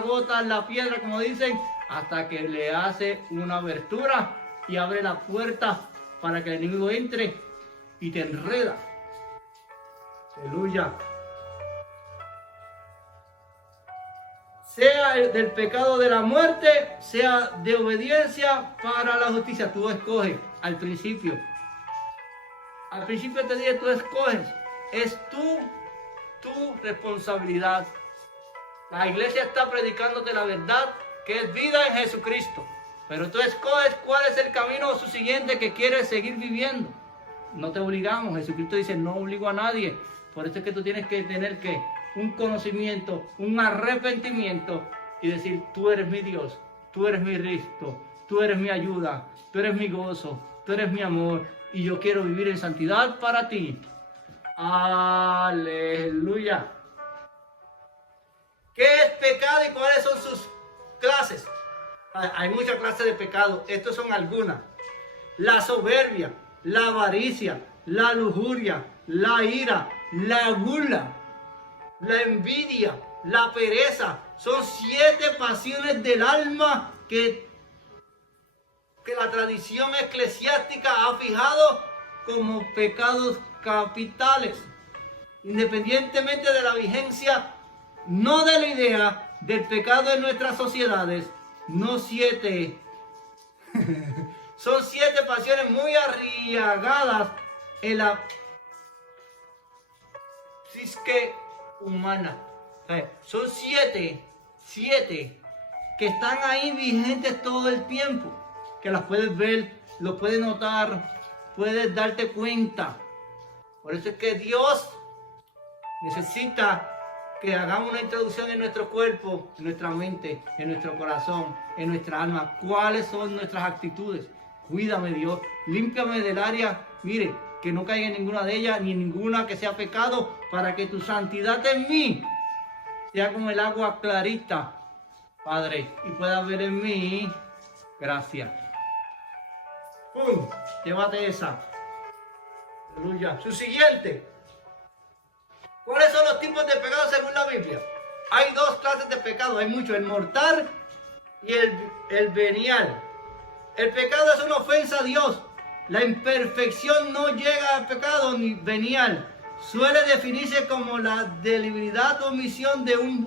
agota la piedra, como dicen, hasta que le hace una abertura y abre la puerta para que el enemigo entre y te enreda. Aleluya. Sea del pecado de la muerte, sea de obediencia para la justicia. Tú escoges al principio. Al principio te dije, tú escoges. Es tu responsabilidad. La iglesia está predicándote la verdad, que es vida en Jesucristo. Pero tú escoges cuál es el camino subsiguiente que quieres seguir viviendo. No te obligamos. Jesucristo dice, no obligo a nadie. Por eso es que tú tienes que tener un conocimiento, un arrepentimiento y decir, tú eres mi Dios, tú eres mi Cristo, tú eres mi ayuda, tú eres mi gozo, tú eres mi amor y yo quiero vivir en santidad para ti. Aleluya. ¿Qué es pecado y cuáles son sus clases? Hay muchas clases de pecado, estas son algunas. La soberbia, la avaricia, la lujuria, la ira, la gula, la envidia, la pereza. Son 7 pasiones del alma que la tradición eclesiástica ha fijado como pecados capitales. Independientemente de la vigencia, no de la idea del pecado en nuestras sociedades, no 7. Son 7 pasiones muy arriesgadas en la psique humana. Son 7 que están ahí vigentes todo el tiempo, que las puedes ver, lo puedes notar, puedes darte cuenta. Por eso es que Dios necesita que hagamos una introducción en nuestro cuerpo, en nuestra mente, en nuestro corazón, en nuestra alma. ¿Cuáles son nuestras actitudes? Cuídame, Dios, límpiame del área, mire, que no caiga en ninguna de ellas, ni en ninguna que sea pecado, para que tu santidad en mí sea como el agua clarita, Padre, y pueda ver en mí gracia. ¡Pum! Llévate esa. Aleluya. Su siguiente. ¿Cuáles son los tipos de pecado según la Biblia? Hay 2 clases de pecado, hay mucho, el mortal y el venial. El pecado es una ofensa a Dios. La imperfección no llega al pecado ni venial. Suele definirse como la deliberada omisión de un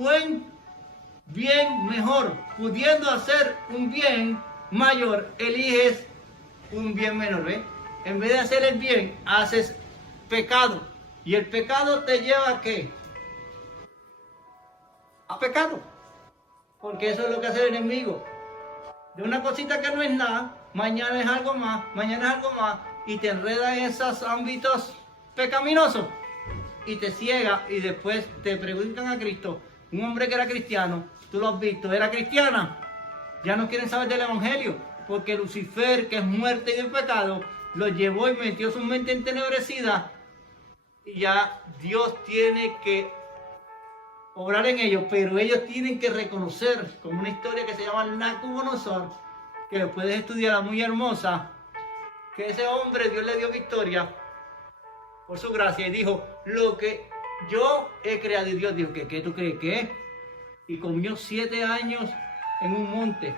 bien mejor. Pudiendo hacer un bien mayor, eliges un bien menor. ¿Ve? En vez de hacer el bien, haces pecado. Y el pecado te lleva ¿a qué? A pecado. Porque eso es lo que hace el enemigo. De una cosita que no es nada, mañana es algo más, mañana es algo más, y te enreda en esos ámbitos pecaminosos y te ciega, y después te preguntan a Cristo, un hombre que era cristiano, tú lo has visto, era cristiana, ya no quieren saber del evangelio, porque Lucifer, que es muerte y de pecado, lo llevó y metió su mente entenebrecida, y ya Dios tiene que obrar en ellos, pero ellos tienen que reconocer, como una historia que se llama Nabucodonosor, que puedes estudiar, muy hermosa, que ese hombre Dios le dio victoria por su gracia y dijo, lo que yo he creado, y Dios dijo, ¿qué tú crees que es? Y comió 7 años en un monte,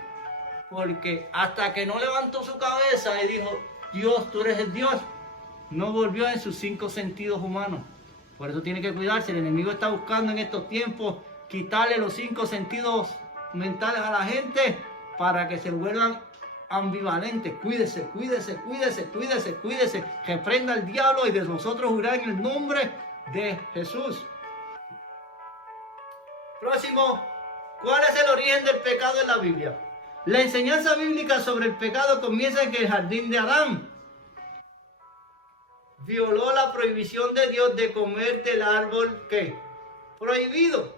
porque hasta que no levantó su cabeza y dijo, Dios, tú eres el Dios, no volvió en sus 5 sentidos humanos. Por eso tiene que cuidarse. El enemigo está buscando en estos tiempos quitarle los 5 sentidos mentales a la gente para que se vuelvan ambivalentes. Cuídese, cuídese, cuídese, cuídese, cuídese. Reprenda al diablo y de nosotros jurar en el nombre de Jesús. Próximo. ¿Cuál es el origen del pecado en la Biblia? La enseñanza bíblica sobre el pecado comienza en el jardín de Adán. Violó la prohibición de Dios de comer del árbol ¿qué? Prohibido.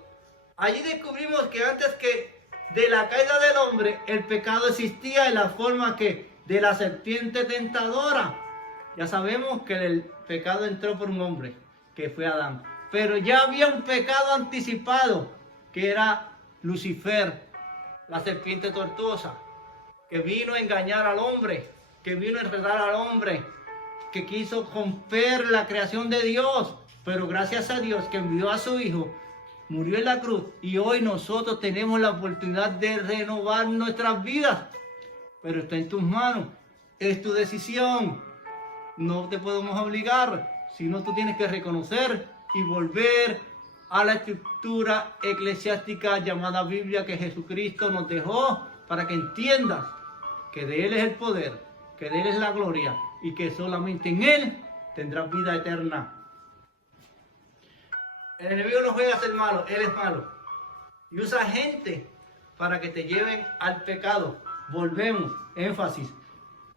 Allí descubrimos que antes que de la caída del hombre, el pecado existía en la forma que de la serpiente tentadora. Ya sabemos que el pecado entró por un hombre, que fue Adán. Pero ya había un pecado anticipado, que era Lucifer, la serpiente tortuosa, que vino a engañar al hombre, que vino a enredar al hombre, que quiso romper la creación de Dios, pero gracias a Dios que envió a su Hijo murió en la cruz y hoy nosotros tenemos la oportunidad de renovar nuestras vidas. Pero está en tus manos, es tu decisión. No te podemos obligar, sino tú tienes que reconocer y volver a la estructura eclesiástica llamada Biblia que Jesucristo nos dejó para que entiendas que de Él es el poder, que de Él es la gloria y que solamente en Él tendrás vida eterna. El enemigo no juega a ser malo, Él es malo. Y usa gente para que te lleven al pecado. Volvemos, énfasis.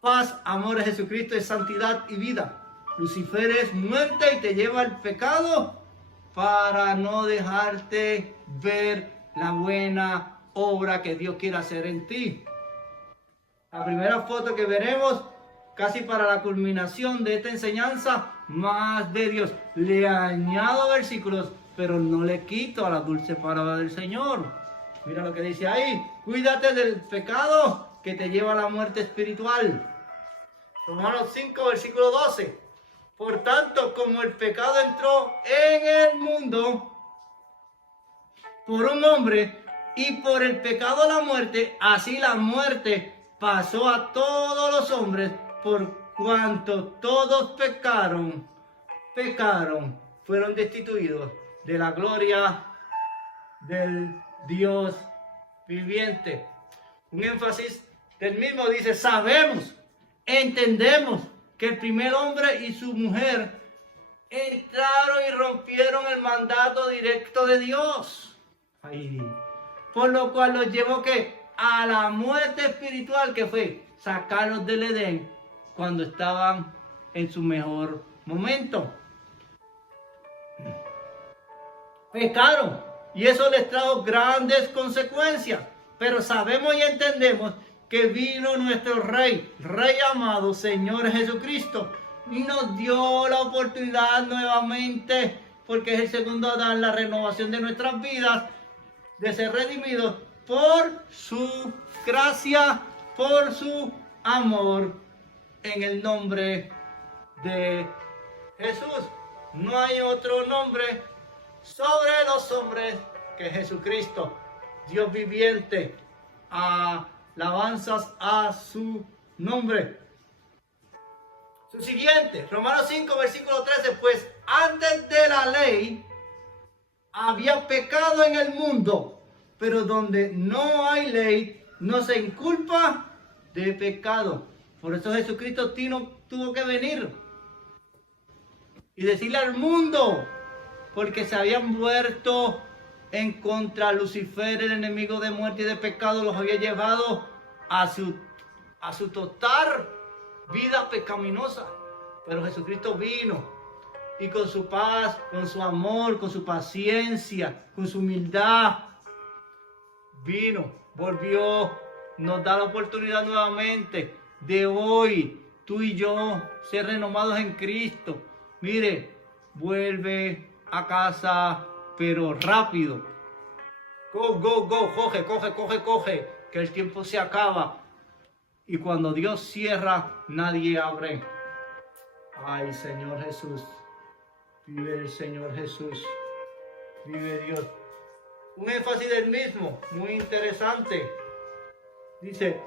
Paz, amor a Jesucristo es santidad y vida. Lucifer es muerte y te lleva al pecado para no dejarte ver la buena obra que Dios quiere hacer en ti. La primera foto que veremos, casi para la culminación de esta enseñanza, más de Dios. Le añado versículos, pero no le quito a la dulce palabra del Señor. Mira lo que dice ahí. Cuídate del pecado que te lleva a la muerte espiritual. Romanos 5, versículo 12. Por tanto, como el pecado entró en el mundo por un hombre y por el pecado la muerte, así la muerte pasó a todos los hombres por cuanto todos pecaron, fueron destituidos de la gloria del Dios viviente. Un énfasis del mismo dice, sabemos, entendemos que el primer hombre y su mujer entraron y rompieron el mandato directo de Dios. Ay, por lo cual los llevó a la muerte espiritual, que fue sacarlos del Edén cuando estaban en su mejor momento. Pecaron y eso les trajo grandes consecuencias, pero sabemos y entendemos que vino nuestro Rey amado, Señor Jesucristo, y nos dio la oportunidad nuevamente, porque es el segundo Adán, la renovación de nuestras vidas, de ser redimidos por su gracia, por su amor, en el nombre de Jesús. No hay otro nombre sobre los hombres que Jesucristo, Dios viviente. Alabanzas a su nombre. Su siguiente, Romanos 5, versículo 13, pues antes de la ley había pecado en el mundo, pero donde no hay ley no se inculpa de pecado. Por eso Jesucristo tuvo que venir y decirle al mundo, porque se habían vuelto en contra de Lucifer, el enemigo de muerte y de pecado, los había llevado a su total vida pecaminosa. Pero Jesucristo vino y con su paz, con su amor, con su paciencia, con su humildad, vino, volvió, nos da la oportunidad nuevamente de hoy, tú y yo, ser renovados en Cristo. Mire, vuelve a casa, pero rápido. Go, go, go, coge, que el tiempo se acaba. Y cuando Dios cierra, nadie abre. Ay, Señor Jesús. Vive el Señor Jesús. Vive Dios. Un énfasis del mismo, muy interesante. Dice,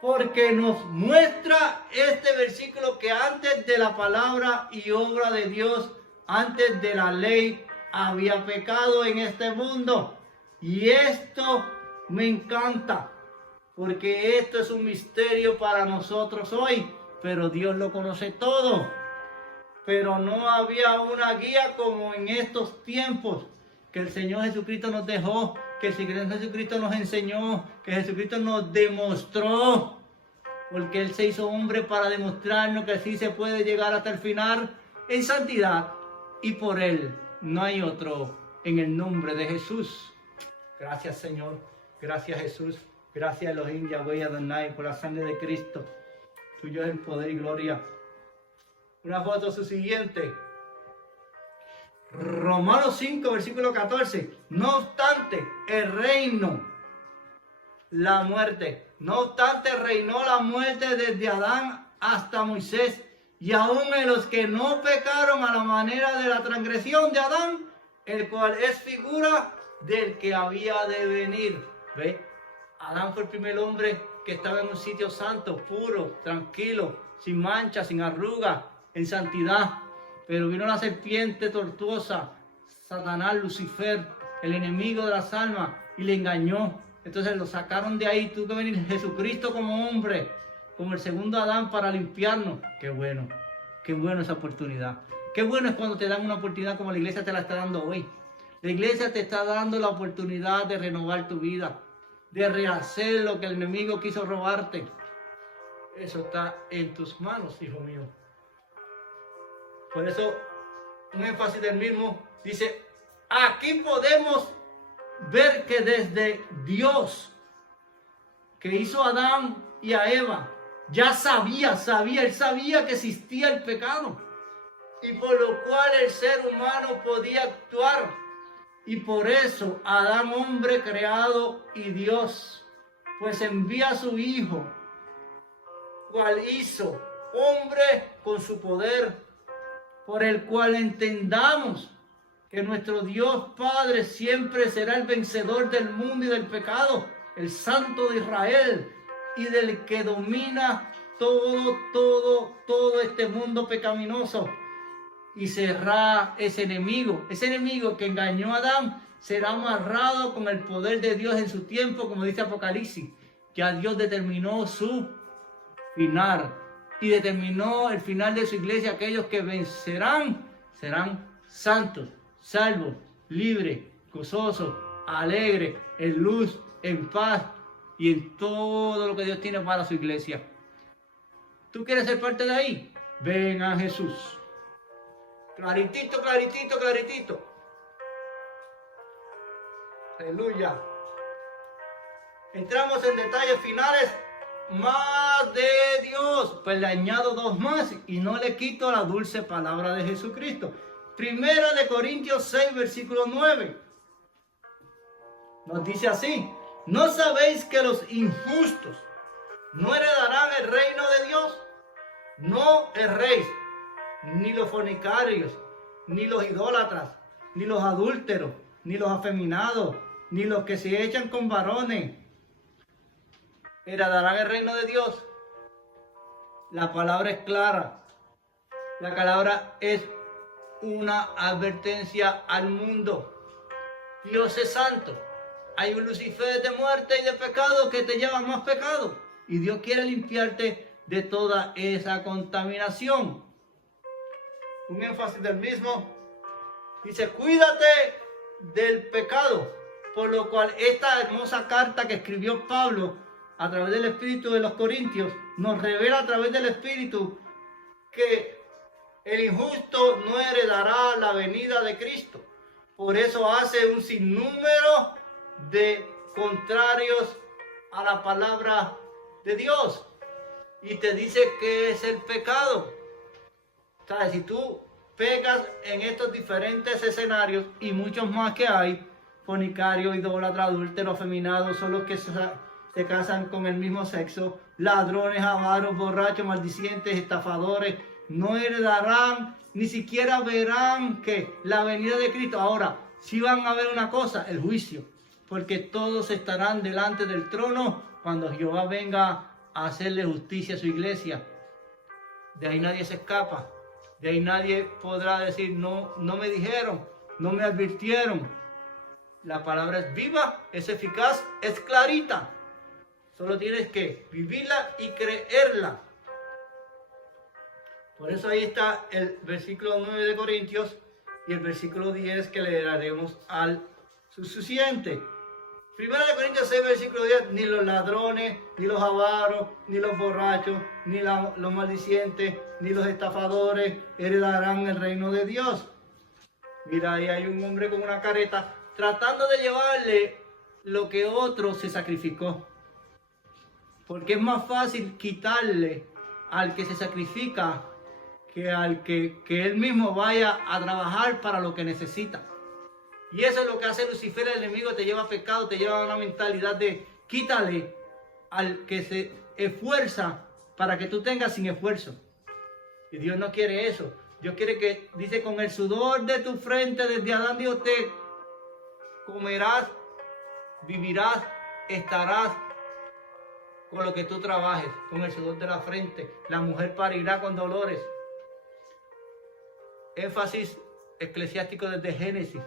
porque nos muestra este versículo que antes de la palabra y obra de Dios, antes de la ley, había pecado en este mundo. Y esto me encanta, porque esto es un misterio para nosotros hoy, pero Dios lo conoce todo. Pero no había una guía como en estos tiempos que el Señor Jesucristo nos dejó, que el Señor Jesucristo nos enseñó, que Jesucristo nos demostró, porque Él se hizo hombre para demostrarnos que así se puede llegar hasta el final en santidad, y por Él no hay otro, en el nombre de Jesús. Gracias, Señor, gracias, Jesús, gracias Elohim, Yahweh, Adonai, por la sangre de Cristo. Tuyo es el poder y gloria. Una foto subsiguiente. Romanos 5, versículo 14. No obstante, el reino, la muerte. No obstante, reinó la muerte desde Adán hasta Moisés. Y aún en los que no pecaron a la manera de la transgresión de Adán, el cual es figura del que había de venir. ¿Ve? Adán fue el primer hombre que estaba en un sitio santo, puro, tranquilo, sin mancha, sin arruga, en santidad. Pero vino la serpiente tortuosa, Satanás, Lucifer, el enemigo de las almas, y le engañó. Entonces lo sacaron de ahí. Tuvo que venir Jesucristo como hombre, como el segundo Adán, para limpiarnos. Qué bueno esa oportunidad. Qué bueno es cuando te dan una oportunidad como la iglesia te la está dando hoy. La iglesia te está dando la oportunidad de renovar tu vida, de rehacer lo que el enemigo quiso robarte. Eso está en tus manos, hijo mío. Por eso, un énfasis del mismo dice, aquí podemos ver que desde Dios, que hizo a Adán y a Eva, ya él sabía que existía el pecado, y por lo cual el ser humano podía actuar. Y por eso Adán, hombre creado, y Dios, pues envía a su Hijo, cual hizo hombre con su poder, por el cual entendamos que nuestro Dios Padre siempre será el vencedor del mundo y del pecado, el Santo de Israel, y del que domina todo este mundo pecaminoso. Y será ese enemigo que engañó a Adán, será amarrado con el poder de Dios en su tiempo, como dice Apocalipsis. Ya Dios determinó su final y determinó el final de su iglesia. Aquellos que vencerán serán santos, salvos, libres, gozosos, alegres, en luz, en paz y en todo lo que Dios tiene para su iglesia. ¿Tú quieres ser parte de ahí? Ven a Jesús. Claritito, claritito, claritito. Aleluya. Entramos en detalles finales. Más de Dios. Pues le añado dos más y no le quito la dulce palabra de Jesucristo. Primera de Corintios 6, versículo 9. Nos dice así: ¿no sabéis que los injustos no heredarán el reino de Dios? No erréis, ni los fornicarios, ni los idólatras, ni los adúlteros, ni los afeminados, ni los que se echan con varones heredarán el reino de Dios. La palabra es clara. La palabra es una advertencia al mundo. Dios es santo. Hay un Lucifer de muerte y de pecado que te lleva más pecado. Y Dios quiere limpiarte de toda esa contaminación. Un énfasis del mismo dice: cuídate del pecado. Por lo cual esta hermosa carta que escribió Pablo a través del Espíritu de los Corintios nos revela a través del Espíritu que el injusto no heredará la venida de Cristo. Por eso hace un sinnúmero de contrarios a la palabra de Dios. Y te dice que es el pecado. ¿Sabes? Si tú pegas en estos diferentes escenarios y muchos más que hay, fornicario, idólatra, adúltero, afeminado, son los que se casan con el mismo sexo, ladrones, avaros, borrachos, maldicientes, estafadores, no heredarán, ni siquiera verán que la venida de Cristo. Ahora, sí van a ver una cosa: el juicio, porque todos estarán delante del trono cuando Jehová venga a hacerle justicia a su iglesia. De ahí nadie se escapa. De ahí nadie podrá decir: no me dijeron, no me advirtieron. La palabra es viva, es eficaz, es clarita. Solo tienes que vivirla y creerla. Por eso ahí está el versículo 9 de Corintios y el versículo 10 que le daremos al siguiente. Primera de Corintios 6, versículo 10. Ni los ladrones, ni los avaros, ni los borrachos, ni los maldicientes, ni los estafadores heredarán el reino de Dios. Mira, ahí hay un hombre con una careta tratando de llevarle lo que otro se sacrificó. Porque es más fácil quitarle al que se sacrifica que al que él mismo vaya a trabajar para lo que necesita. Y eso es lo que hace Lucifer, el enemigo. Te lleva a pecado, te lleva a una mentalidad de quítale al que se esfuerza para que tú tengas sin esfuerzo. Y Dios no quiere eso. Dios quiere que, dice, con el sudor de tu frente, desde Adán Dios te comerás, vivirás, estarás con lo que tú trabajes, con el sudor de la frente. La mujer parirá con dolores. Énfasis eclesiástico desde Génesis.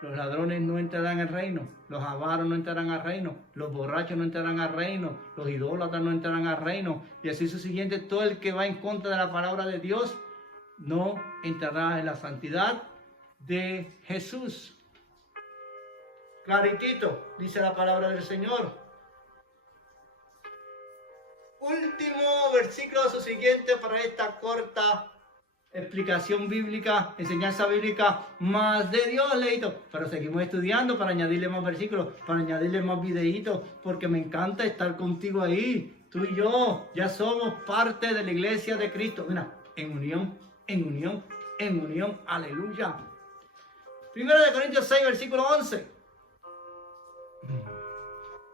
Los ladrones no entrarán al reino, los avaros no entrarán al reino, los borrachos no entrarán al reino, los idólatras no entrarán al reino, y así sucesivamente. Todo el que va en contra de la palabra de Dios no entrará en la santidad de Jesús. Claritito, dice la palabra del Señor. Último versículo siguiente para esta corta explicación bíblica, enseñanza bíblica más de Dios, leíto. Pero seguimos estudiando para añadirle más versículos, para añadirle más videitos, porque me encanta estar contigo ahí. Tú y yo ya somos parte de la iglesia de Cristo. Mira, en unión, en unión, en unión. Aleluya. 1 Corintios 6, versículo 11.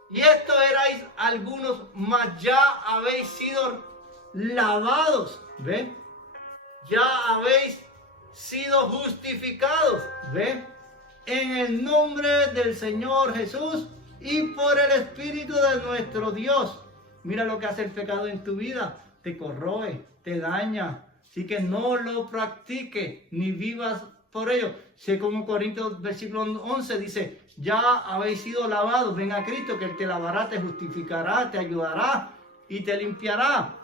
Y esto erais algunos, mas ya habéis sido lavados. ¿Ven? Ya habéis sido justificados, ¿ve? En el nombre del Señor Jesús y por el Espíritu de nuestro Dios. Mira lo que hace el pecado en tu vida. Te corroe, te daña. Así que no lo practiques ni vivas por ello. 2 Corintios versículo 11 dice, ya habéis sido lavados. Ven a Cristo que Él te lavará, te justificará, te ayudará y te limpiará.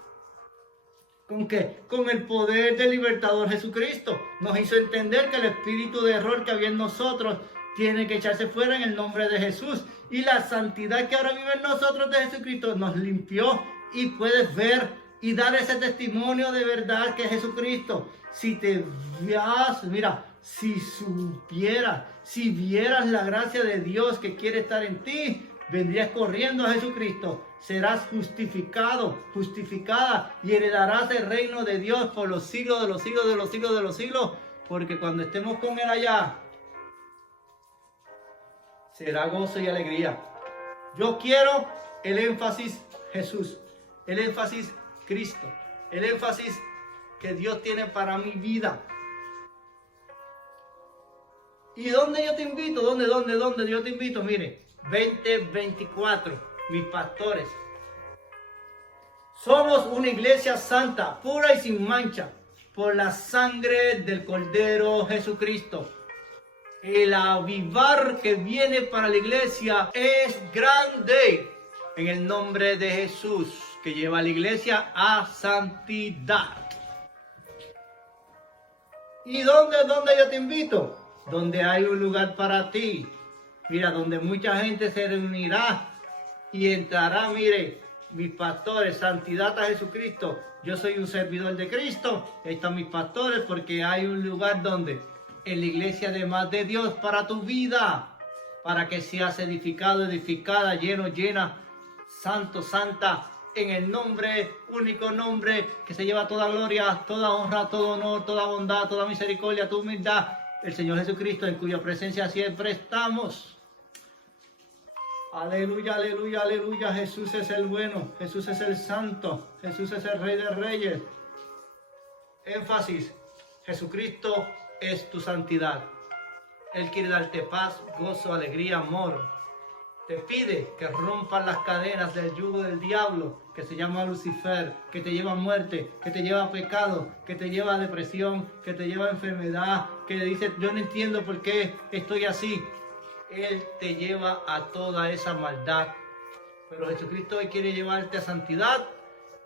¿Con qué? Con el poder del libertador Jesucristo. Nos hizo entender que el espíritu de error que había en nosotros tiene que echarse fuera en el nombre de Jesús. Y la santidad que ahora vive en nosotros de Jesucristo nos limpió. Y puedes ver y dar ese testimonio de verdad que es Jesucristo. Si te veas, mira, si supieras, si vieras la gracia de Dios que quiere estar en ti, vendrías corriendo a Jesucristo. Serás justificado, justificada y heredarás el reino de Dios por los siglos de los siglos de los siglos de los siglos. Porque cuando estemos con Él allá, será gozo y alegría. Yo quiero el énfasis Jesús, el énfasis Cristo, el énfasis que Dios tiene para mi vida. ¿Y dónde yo te invito? ¿Dónde yo te invito? Mire, 2024. Mis pastores, somos una iglesia santa, pura y sin mancha, por la sangre del Cordero Jesucristo. El avivar que viene para la iglesia es grande, en el nombre de Jesús, que lleva a la iglesia a santidad. ¿Y dónde yo te invito? Donde hay un lugar para ti. Mira, donde mucha gente se reunirá y entrará, mire, mis pastores, santidad a Jesucristo. Yo soy un servidor de Cristo. Ahí están mis pastores porque hay un lugar donde, en la iglesia además de Dios para tu vida, para que seas edificado, edificada, lleno, llena, santo, santa, en el nombre, único nombre que se lleva toda gloria, toda honra, todo honor, toda bondad, toda misericordia, toda humildad, el Señor Jesucristo, en cuya presencia siempre estamos. Aleluya, aleluya, aleluya. Jesús es el bueno, Jesús es el santo, Jesús es el Rey de Reyes. Énfasis, Jesucristo es tu santidad. Él quiere darte paz, gozo, alegría, amor. Te pide que rompas las cadenas del yugo del diablo, que se llama Lucifer, que te lleva a muerte, que te lleva a pecado, que te lleva a depresión, que te lleva a enfermedad, que dice, yo no entiendo por qué estoy así. Él te lleva a toda esa maldad. Pero Jesucristo hoy quiere llevarte a santidad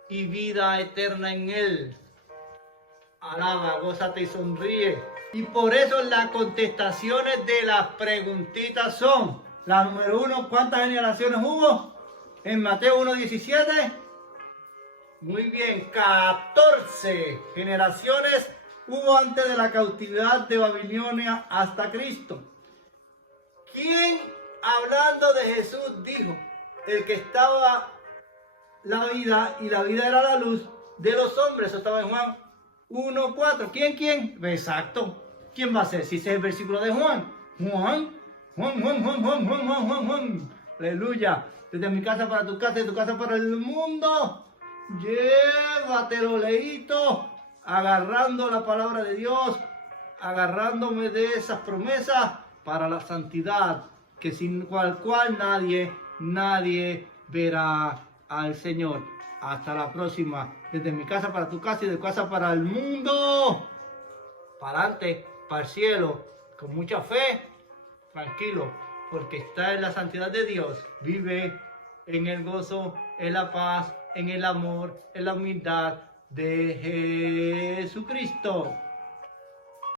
y vida eterna en Él. Alaba, gózate y sonríe. Y por eso las contestaciones de las preguntitas son: la número 1, ¿cuántas generaciones hubo? En Mateo 1:17. Muy bien, 14 generaciones hubo antes de la cautividad de Babilonia hasta Cristo. ¿Quién, hablando de Jesús, dijo? El que estaba la vida y la vida era la luz de los hombres. Eso estaba en Juan 1:4. ¿Quién? Exacto. ¿Quién va a ser? Si ese es el versículo de Juan. Juan. Aleluya. Desde mi casa para tu casa, de tu casa para el mundo. Llévatelo, leíto. agarrando la palabra de Dios, agarrándome de esas promesas para la santidad, que sin cual nadie verá al Señor. Hasta la próxima. Desde mi casa para tu casa y de casa para el mundo. Para adelante, para el cielo, con mucha fe, tranquilo, porque está en la santidad de Dios. Vive en el gozo, en la paz, en el amor, en la humildad de Jesucristo.